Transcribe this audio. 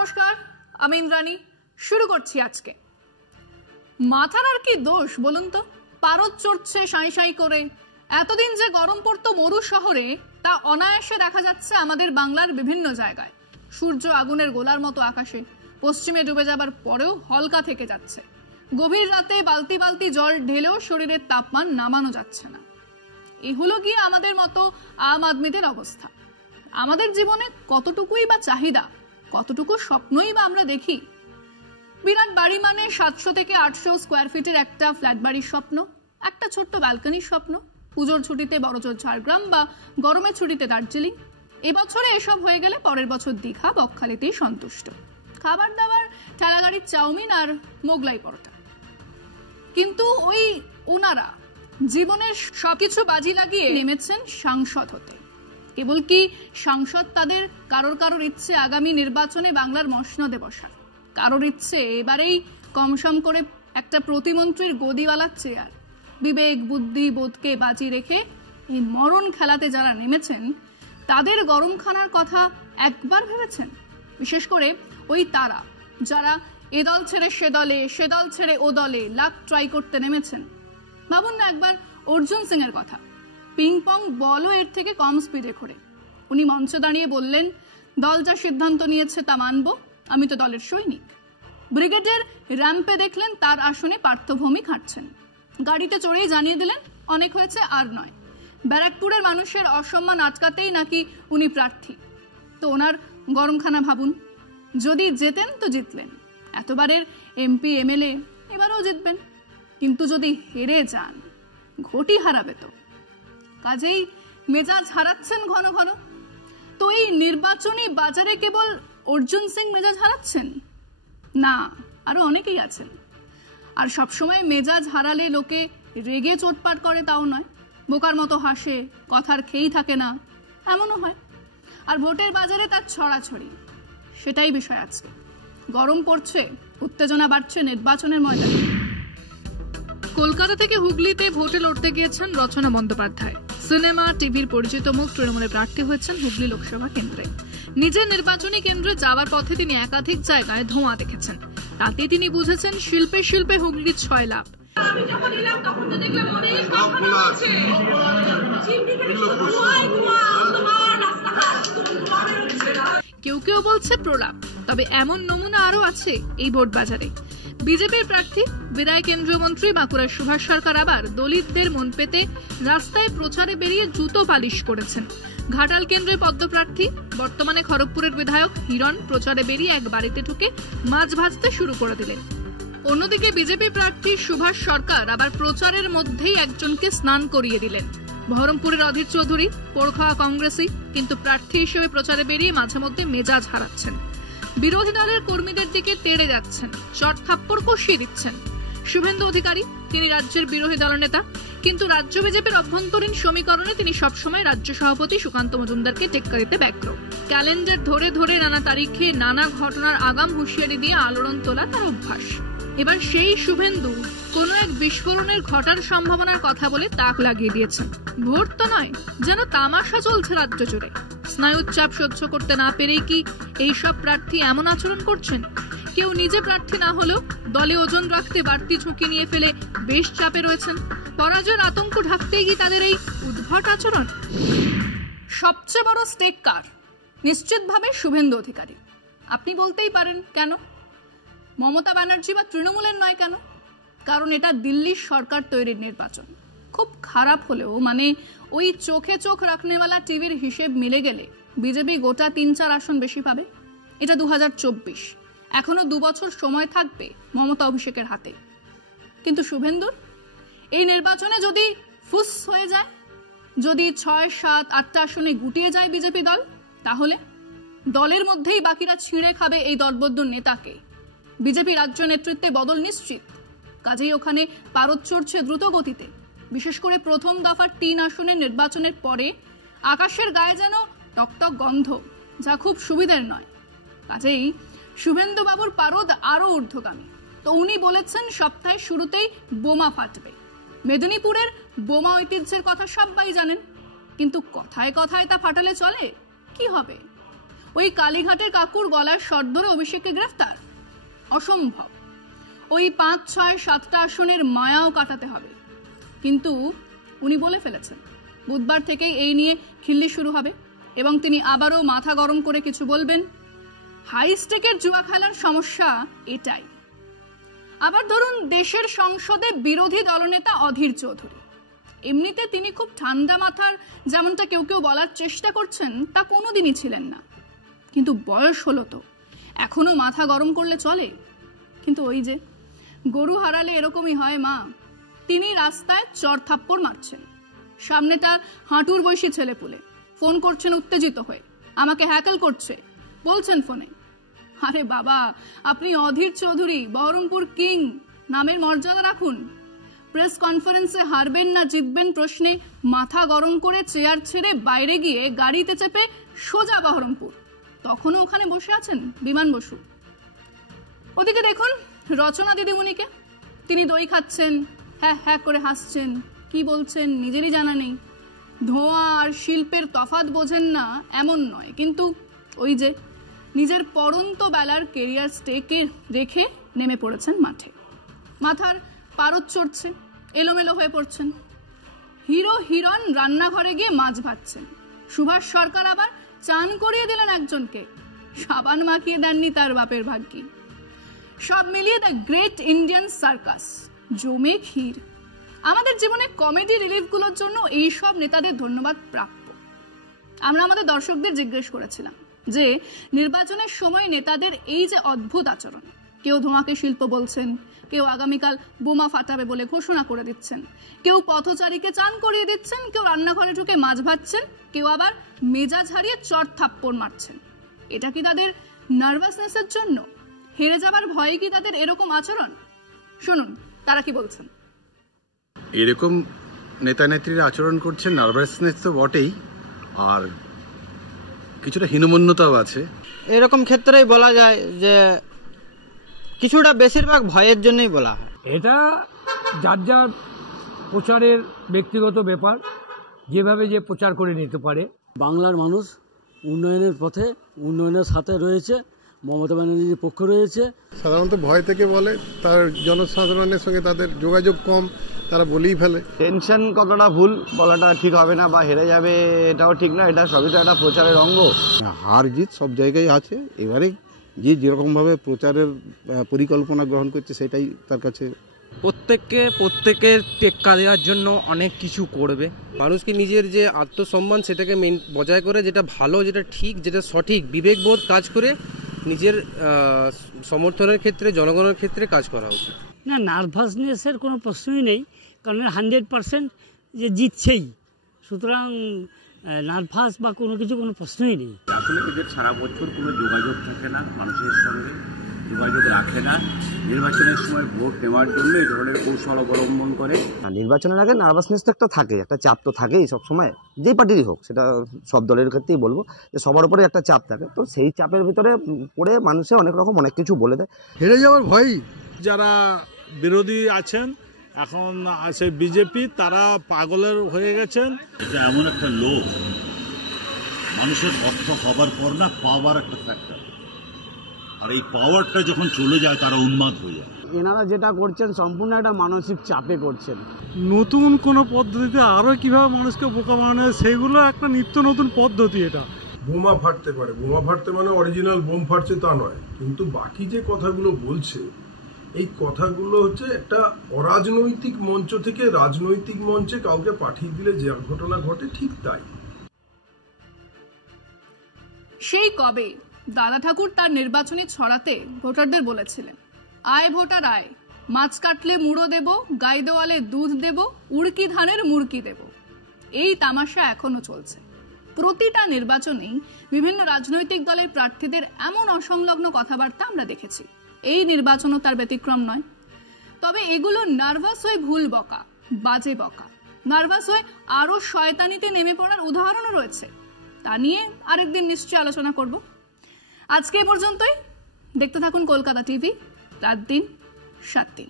নমস্কার, আমি ইন্দ্রাণী। শুরু করছি আজকে। মাথার আর কি দোষ বলুন তো? পারদ চড়ছে সাঁই সাঁই করে। এতদিন যে গরম পড়তো মরু শহরে, তা অনায়াসে দেখা যাচ্ছে আমাদের বাংলার বিভিন্ন জায়গায়। সূর্য আগুনের গোলার মতো আকাশে, পশ্চিমে ডুবে যাবার পরেও হলকা থেকে যাচ্ছে। গভীর রাতে বালতি বালতি জল ঢেলেও শরীরের তাপমান নামানো যাচ্ছে না। এই হলো গিয়ে আমাদের মতো আম আদমিদের অবস্থা। আমাদের জীবনে কতটুকুই বা চাহিদা, কতটুকু স্বপ্নই বা আমরা দেখি। বিরাট বাড়ি মানে 700 থেকে 800 স্কোয়ার ফিটের একটা ফ্ল্যাট বাড়ির স্বপ্ন, একটা ছোট্ট ব্যালকনির স্বপ্ন, পুজোর ছুটিতে বড়জোর ঝাড়গ্রাম বা গরমের ছুটিতে দার্জিলিং। এবছরে এসব হয়ে গেলে পরের বছর দীঘা বকখালিতেই সন্তুষ্ট। খাবার দাবার ঠেলাগাড়ির চাউমিন আর মোগলাই পরোটা। কিন্তু ওই ওনারা জীবনের সবকিছু বাজি লাগিয়ে নেমেছেন সাংসদ হতে। কেবল কি সাংসদ তাদের কারোর ইচ্ছে আগামী নির্বাচনে বাংলার মসনদে বসার, কারোর ইচ্ছে এবারেই কমসম করে একটা প্রতিমন্ত্রীর গদিওয়ালার চেয়ার। বিবেক বুদ্ধি বোধকে বাজি রেখে এই মরণ খেলাতে যারা নেমেছেন, তাদের গরমখানার কথা একবার ভেবেছেন? বিশেষ করে ওই তারা যারা এ দল ছেড়ে সে দলে, সে দল ছেড়ে ও দলে লাখ ট্রাই করতে নেমেছেন। ভাবুন না একবার অর্জুন সিং এর কথা। পিং পং বলও এর থেকে কম স্পিডে ঘোরে। উনি মঞ্চে দাঁড়িয়ে বললেন, দল যা সিদ্ধান্ত নিয়েছে তা মানব, আমি তো দলের সৈনিক। ব্রিগেডের র্যাম্পে দেখলেন তার আসনে পার্থভৌমিক হাঁটছেন। গাড়িতে চড়েই জানিয়ে দিলেন অনেক হয়েছে, আর নয়। ব্যারাকপুরের মানুষের অসম্মান আটকাতেই নাকি উনি প্রার্থী। তো ওনার গরমখানা ভাবুন। যদি জেতেন তো জিতলেন, এতবারের এমপি এমএলএ, এবারও জিতবেন। কিন্তু যদি হেরে যান, ঘটি হারাবে তো। কাজেই মেজাজ হারাচ্ছেন ঘন ঘন। তো এই নির্বাচনী বাজারে কেবল অর্জুন সিং মেজাজ হারাচ্ছেন? না, আরো অনেকেই আছেন। আর সবসময় মেজাজ হারালে লোকে রেগে চোটপাট করে তাও নয়, বোকার মতো হাসে, কথার খেয়েই থাকে না, এমনও হয়। আর ভোটের বাজারে তার ছড়াছড়ি, সেটাই বিষয় আজকে। গরম পড়ছে, উত্তেজনা বাড়ছে নির্বাচনের ময়দানে। কলকাতা থেকে হুগলিতে ভোটে লড়তে গিয়েছেন রচনা বন্দ্যোপাধ্যায়। সিনেমা টিভির পরিচিত মুখ তৃণমূলের প্রার্থী হয়েছেন হুগলি লোকসভা কেন্দ্রে। নিজের নির্বাচনী কেন্দ্রে যাওয়ার পথে তিনি একাধিক জায়গায় ধোঁয়া দেখেছেন। তাতে তিনি বুঝেছেন শিল্পে শিল্পে হুগলির 6 লাভ। কেউ কেউ বলছে প্রলাপ, তবে এমন নমুনা আরো আছে এই ভোট বাজারে। বিজেপির প্রার্থী বিদায় কেন্দ্রীয় মন্ত্রী বাঁকুড়ার সুভাষ সরকার আবার দলিতদের মন পেতে রাস্তায় প্রচারে বেরিয়ে জুতো পালিশ করেছেন। ঘাটাল কেন্দ্রের পদ্মপ্রার্থী বর্তমানে খড়গপুরের বিধায়ক হিরণ প্রচারে বেরিয়ে এক বাড়িতে ঢুকে মাছ ভাজতে শুরু করে দিলেন। অন্যদিকে বিজেপি প্রার্থী সুভাষ সরকার আবার প্রচারের মধ্যেই একজনকে স্নান করিয়ে দিলেন। বহরমপুরের অধীর চৌধুরী পোড়খাওয়া কংগ্রেসী, কিন্তু প্রার্থী হিসেবে প্রচারে বেরিয়ে মাঝে মধ্যে মেজাজ হারাচ্ছেন। বিরোধী দলের কর্মীদের দিকে তেড়ে যাচ্ছেন, চট থাপ্পড় কষিয়ে দিচ্ছেন। শুভেন্দু অধিকারী, তিনি রাজ্যের বিরোধী দলনেতা, কিন্তু রাজ্য বিজেপির অভ্যন্তরীণ সমীকরণে তিনি সবসময় রাজ্য সভাপতি সুকান্ত মজুমদারকে টেক্কা দিতে ব্যগ্র। ক্যালেন্ডার ধরে ধরে নানা তারিখে নানা ঘটনার আগাম হুঁশিয়ারি দিয়ে আলোড়ন তোলা তার অভ্যাস। এবার সেই শুভেন্দু কোনো এক বিস্ফোরণের ঘটার সম্ভাবনার কথা বলে তাক লাগিয়ে দিয়েছেন। ভোট তো নয়, যেন তামাশা চলছে রাজ্য জুড়ে। স্নায়ুর চাপ সহ্য করতে না পেরেই কি এইসব প্রার্থী এমন আচরণ করছেন? কেউ নিজে প্রার্থী না হলেও দলে ওজন রাখতে বাড়তি ঝুঁকি নিয়ে ফেলে বেশ চাপে রয়েছেন। পরাজয়ের আতঙ্ক ঢাকতেই কি তাদের এই উদ্ভট আচরণ? সবচেয়ে বড় স্টেক কার? নিশ্চিতভাবে শুভেন্দু অধিকারী। আপনি বলতেই পারেন কেন? মমতা ব্যানার্জি বা তৃণমূলের নয় কেন? কারণ এটা দিল্লির সরকার তৈরির নির্বাচন। খুব খারাপ হলেও মানে ওই চোখে চোখ রাখনেওয়ালা টিভির হিসেব মিলে গেলে বিজেপি গোটা 3-4 আসন বেশি পাবে। এটা 2024, এখনো 2 বছর সময় থাকবে মমতা অভিষেকের হাতে। কিন্তু শুভেন্দুর এই নির্বাচনে যদি ফুস হয়ে যায়, যদি 6, 7, 8টা আসনে গুটিয়ে যায় বিজেপি দল, তাহলে দলের মধ্যেই বাকিরা ছিঁড়ে খাবে এই দলবদ্ধ নেতাকে। বিজেপি রাজ্য নেতৃত্বে বদল নিশ্চিত। কাজেই ওখানে পারদ চড়ছে দ্রুত গতিতে। বিশেষ করে প্রথম দফার 3 আসনের নির্বাচনের পরে আকাশের গায়ে যেন টকটক গন্ধ, যা খুব সুবিধের নয়। কাজেই শুভেন্দু বাবুর পারদ আরো ঊর্ধ্বগামী। তো উনি বলেছেন সপ্তাহের শুরুতেই বোমা ফাটবে। মেদিনীপুরের বোমা ঐতিহ্যের কথা সবাই জানেন, কিন্তু কথায় কথায় তা ফাটালে চলে? কি হবে? ওই কালীঘাটের কাকুর গলার শট ধরে অভিষেককে গ্রেফতার? অসম্ভব। ওই 5, 6, 7টা আসনের মায়াও কাটাতে হবে। কিন্তু উনি বলে ফেলেছেন বুধবার থেকেই এই নিয়ে খিল্লি শুরু হবে এবং তিনি আবারও মাথা গরম করে কিছু বলবেন। হাই স্টেকের জুয়া খেলার সমস্যা এটাই। আবার ধরুন দেশের সংসদে বিরোধী দলনেতা অধীর চৌধুরী, এমনিতে তিনি খুব ঠান্ডা মাথার, যেমনটা কেউ কেউ বলার চেষ্টা করছেন, তা কোনোদিনই ছিলেন না। কিন্তু বয়স হলো তো, এখনো মাথা গরম করলে চলে? কিন্তু ওই যে গরু হারালে এরকমই হয় মা। তিনি রাস্তায় চর থাপ্পড় মারছেন, সামনে তার হাঁটুর বয়সী ছেলেপুলে ফোন করছেন উত্তেজিত হয়ে, আমাকে হ্যাকেল করছে, বলছেন ফোনে, আরে বাবা আপনি অধীর চৌধুরী, বহরমপুর কিং, নামের মর্যাদা রাখুন। প্রেস কনফারেন্সে হারবেন না জিতবেন প্রশ্নে মাথা গরম করে চেয়ার ছেড়ে বাইরে গিয়ে গাড়িতে চেপে সোজা বহরমপুর, তখনও ওখানে বসে আছেন বিমান বসু। ওদিকে দেখুন রচনা দিদিমণিকে, তিনি দই খাচ্ছেন, হ্যাঁ হ্যাঁ করে হাসছেন, কি বলছেন নিজেরই জানা নেই। ধোঁয়া আর শিল্পের তফাৎ বোঝেন না এমন নয়, কিন্তু ওই যে নিজের পরন্ত বেলার কেরিয়ার স্টেকে রেখে নেমে পড়েছেন মাঠে। মাথার পারদ চড়ছে, এলোমেলো হয়ে পড়ছেন। হিরো হিরণ রান্নাঘরে গিয়ে মাছ ভাজছেন। সুভাষ সরকার আবার চান করিয়ে দিলেন একজনকে, সাবান মাখিয়ে দেননি তার বাপের ভাগ্যি। সব মিলিয়ে দ্য গ্রেট ইন্ডিয়ান সার্কাস, জমে ক্ষীর। আমাদের জীবনে কমেডি রিলিফগুলোর জন্য এইসব নেতাদের ধন্যবাদ প্রাপ্য। আমরা আমাদের দর্শকদের জিজ্ঞেস করেছিলাম যে নির্বাচনের সময় নেতাদের এই যে অদ্ভুত আচরণ, কেউ ধোঁয়াকে শিল্প বলছেন, কেউ আগামীকাল বোমা ফাটাবে বলে ঘোষণা করে দিচ্ছেন, কেউ পথচারীকে চান করিয়ে দিচ্ছেন, কেউ রান্নাঘরে ঢুকে মাছ ভাজছেন, কেউ আবার মেজাজ হারিয়ে চট থাপ্পড় মারছেন, এটা কি তাদের নার্ভাসনেসের জন্য? হেরে যাবার ভয়ে কি তাদের এরকম আচরণ? শুনুন তারা কি বলছেন। এরকম নেতা নেত্রীরা আচরণ করছেন, নার্ভাসনেস তো বটেই, আর কিছুটা হীনমন্যতাও আছে। এরকম ক্ষেত্রেই বলা যায় যে কিছুটা বেশিরভাগ ভয়ের জন্যই বলা হয়। এটা যার যার প্রচারের ব্যক্তিগত ব্যাপার, যেভাবে যে প্রচার করে নিতে পারে। বাংলার মানুষ উন্নয়নের পথে, উন্নয়নের সাথে রয়েছে, মমতা ব্যানার্জির পক্ষ রয়েছে। সাধারণত ভয় থেকে বলে, তার জনসাধারণের সঙ্গে তাদের যোগাযোগ কম, তারা বলেই ফেলে। টেনশন কতটা ভুল বলাটা ঠিক হবে না, বা হেরে যাবে এটাও ঠিক না, এটা সবই তো একটা প্রচারের অঙ্গ। হার জিত সব জায়গায় আছে, এবারে যে যেরকমভাবে প্রচারের পরিকল্পনা গ্রহণ করছে সেটাই তার কাছে। প্রত্যেকের টেক্কা দেওয়ার জন্য অনেক কিছু করবে। মানুষকে নিজের যে আত্মসম্মান সেটাকে বজায় করে, যেটা ভালো, যেটা ঠিক, যেটা সঠিক, বিবেকবোধ কাজ করে নিজের সমর্থনের ক্ষেত্রে, জনগণের ক্ষেত্রে কাজ করা উচিত। না, নার্ভাসনেসের কোনো প্রশ্নই নেই, কারণ 100% যে জিতছেই, সুতরাং নার্ভাস বা কোনো প্রশ্নই নেই। আসলে এদের সারা বছর কোনো যোগাযোগ থাকে না, মানুষের সঙ্গে যোগাযোগ রাখে না, নির্বাচনের সময় ভোট নেওয়ার জন্য এই ধরনের কৌশল অবলম্বন করে। নির্বাচনের আগে নার্ভাসনেস তো একটা থাকে, একটা চাপ তো থাকেই সবসময়, যেই পার্টিরই হোক, সেটা সব দলের ক্ষেত্রেই বলবো যে সবার উপরে একটা চাপ থাকে। তো সেই চাপের ভিতরে পড়ে মানুষে অনেক রকম অনেক কিছু বলে দেয়। হেরে যাওয়ার ভয়ই যারা বিরোধী আছেন এখন সেই বিজেপি, তারা পাগলের হয়ে গেছেন। এটা এমন একটা লোক, মানুষের অর্থ হবার পর না পাওয়ার একটা ফ্যাক্টর, আর এই পাওয়ারটা যখন চলে যায় তারা উন্মাদ হয়ে যায়। এনারা যেটা করছেন সম্পূর্ণ একটা মানসিক চাপে করছেন। নতুন কোনো পদ্ধতিতে আরও কীভাবে মানুষকে বোকা বানানো হয় সেইগুলো একটা নিত্য নতুন পদ্ধতি। এটা বোমা ফাটতে পারে, বোমা ফাটতে মানে অরিজিনাল বোম ফাটছে তা নয়, কিন্তু বাকি যে কথাগুলো বলছে, এই কথাগুলো হচ্ছে একটা অরাজনৈতিক মঞ্চ থেকে রাজনৈতিক মঞ্চে কাউকে পাঠিয়ে দিলে যে ঘটনা ঘটে, ঠিক তাই। সেই কবে দাদা ঠাকুর তার নির্বাচনী ছড়াতে ভোটারদের বলেছিলেন, আয় ভোটার আয়, মাছ কাটলে মুড়ো দেব, গাই দেওয়ালে দুধ দেব, উড়কি ধানের মুড়কি দেব। এই তামাশা এখনো চলছে। প্রতিটা নির্বাচনেই বিভিন্ন রাজনৈতিক দলের প্রার্থীদের এমন অসংলগ্ন কথাবার্তা আমরা দেখেছি। এই নির্বাচনও তার ব্যতিক্রম নয়। তবে এগুলো নার্ভাস হয়ে ভুল বকা, বাজে বকা, নার্ভাস হয়ে আরো শয়তানিতে নেমে পড়ার উদাহরণও রয়েছে। তা নিয়ে আরেকদিন নিশ্চয়ই আলোচনা করব। আজকে এ পর্যন্তই। দেখতে থাকুন কলকাতা টিভি, রাত দিন 7 দিন।